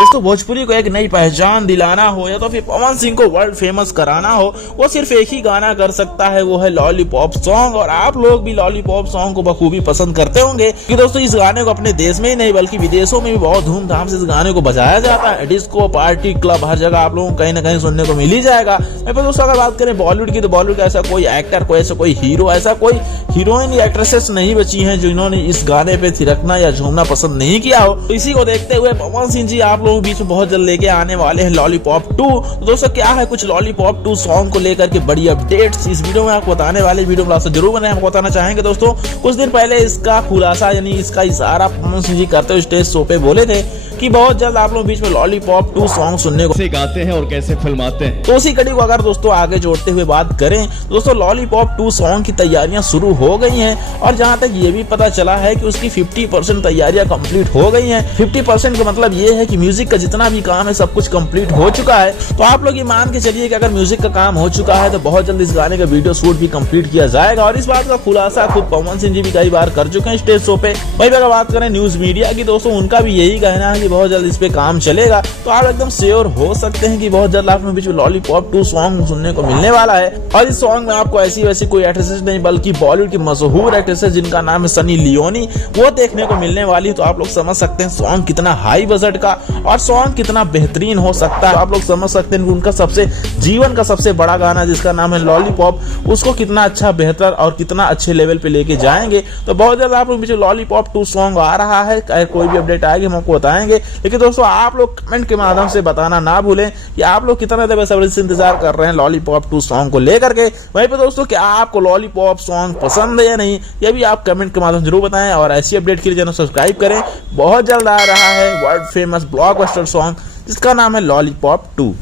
दोस्तों भोजपुरी को एक नई पहचान दिलाना हो या तो फिर पवन सिंह को वर्ल्ड फेमस कराना हो, वो सिर्फ एक ही गाना कर सकता है, वो है लॉलीपॉप सॉन्ग। और आप लोग भी लॉलीपॉप सॉन्ग को बखूबी पसंद करते होंगे कि दोस्तों इस गाने को अपने देश में ही नहीं बल्कि विदेशों में भी बहुत धूमधाम से इस गाने को बजाया जाता है। डिस्को, पार्टी, क्लब, हर जगह आप लोगों को कहीं ना कहीं सुनने को मिल ही जाएगा। दोस्तों अगर बात करें बॉलीवुड की, तो बॉलीवुड का ऐसा कोई एक्टर, कोई ऐसा कोई हीरो, ऐसा कोई हीरोइन या एक्ट्रेसेस नहीं बची हैं जिन्होंने इस गाने पे थिरकना या झूमना पसंद नहीं किया हो। तो इसी को देखते हुए पवन सिंह जी आप लोगों के बीच में बहुत जल्द लेके आने वाले हैं लॉलीपॉप 2। तो दोस्तों क्या है कुछ लॉलीपॉप 2 सॉन्ग को लेकर के बड़ी अपडेट्स इस वीडियो में आपको बताने वाले। वीडियो में आपसे जरूर बने आपको बताना चाहेंगे दोस्तों, कुछ दिन पहले इसका खुलासा यानी इसका इशारा पवन सिंह जी करते हुए स्टेज शो पे बोले थे कि बहुत जल्द आप लोगों के बीच में लॉलीपॉप 2 सॉन्ग सुनने को कैसे गाते हैं और कैसे फिल्माते हैं। तो उसी कड़ी को अगर दोस्तों आगे जोड़ते हुए बात करें, दोस्तों लॉलीपॉप 2 सॉन्ग की तैयारियां शुरू हो गई हैं और जहां तक ये भी पता चला है कि उसकी 50% तैयारियां कंप्लीट हो गई हैं। 50% का मतलब ये है कि म्यूजिक का जितना भी काम है सब कुछ कंप्लीट हो चुका है। तो आप लोग ये मान के चलिए कि अगर म्यूजिक का काम हो चुका है तो बहुत जल्द इस गाने का वीडियो शूट भी कंप्लीट किया जाएगा। और इस बात का खुलासा खुद पवन सिंह जी भी कई बार कर चुके हैं स्टेज शो पे। वही अगर बात करें न्यूज मीडिया की, दोस्तों उनका भी यही कहना है कि बहुत जल्द इस पे काम चलेगा। तो आप एकदम श्योर हो सकते हैं कि बहुत जल्द आप बीच में लॉलीपॉप 2 सॉन्ग सुनने को मिलने वाला है। और इस सॉन्ग में आपको ऐसी वैसी कोई एक्ट्रेसेस नहीं बल्कि बॉलीवुड की मशहूर एक्ट्रेसेस जिनका नाम है सनी लियोनी, वो देखने को मिलने वाली। तो आप लोग समझ सकते हैं सॉन्ग कितना हाई बजट का और सॉन्ग कितना बेहतरीन हो सकता है। आप लोग समझ सकते हैं उनका सबसे जीवन का सबसे बड़ा गाना जिसका नाम है लॉलीपॉप, उसको कितना अच्छा बेहतर और कितना अच्छे लेवल पे लेके जाएंगे। तो बहुत जल्द आप लोग बीच में लॉलीपॉप 2 सॉन्ग आ रहा है। कोई भी अपडेट आएगी हम आपको बताएंगे। लेकिन दोस्तों आप लोग कमेंट के माध्यम से बताना ना भूलें कि आप लोग कितना बेसब्री से इंतजार कर रहे हैं लॉलीपॉप 2 सॉन्ग को लेकर के। वहीं पे दोस्तों क्या आपको लॉलीपॉप सॉन्ग पसंद है या नहीं, ये भी आप कमेंट के माध्यम से जरूर बताएं। और ऐसी अपडेट के लिए चैनल सब्सक्राइब करें। बहुत जल्द आ रहा है वर्ल्ड फेमस ब्लॉकबस्टर सॉन्ग जिसका नाम है लॉलीपॉप 2।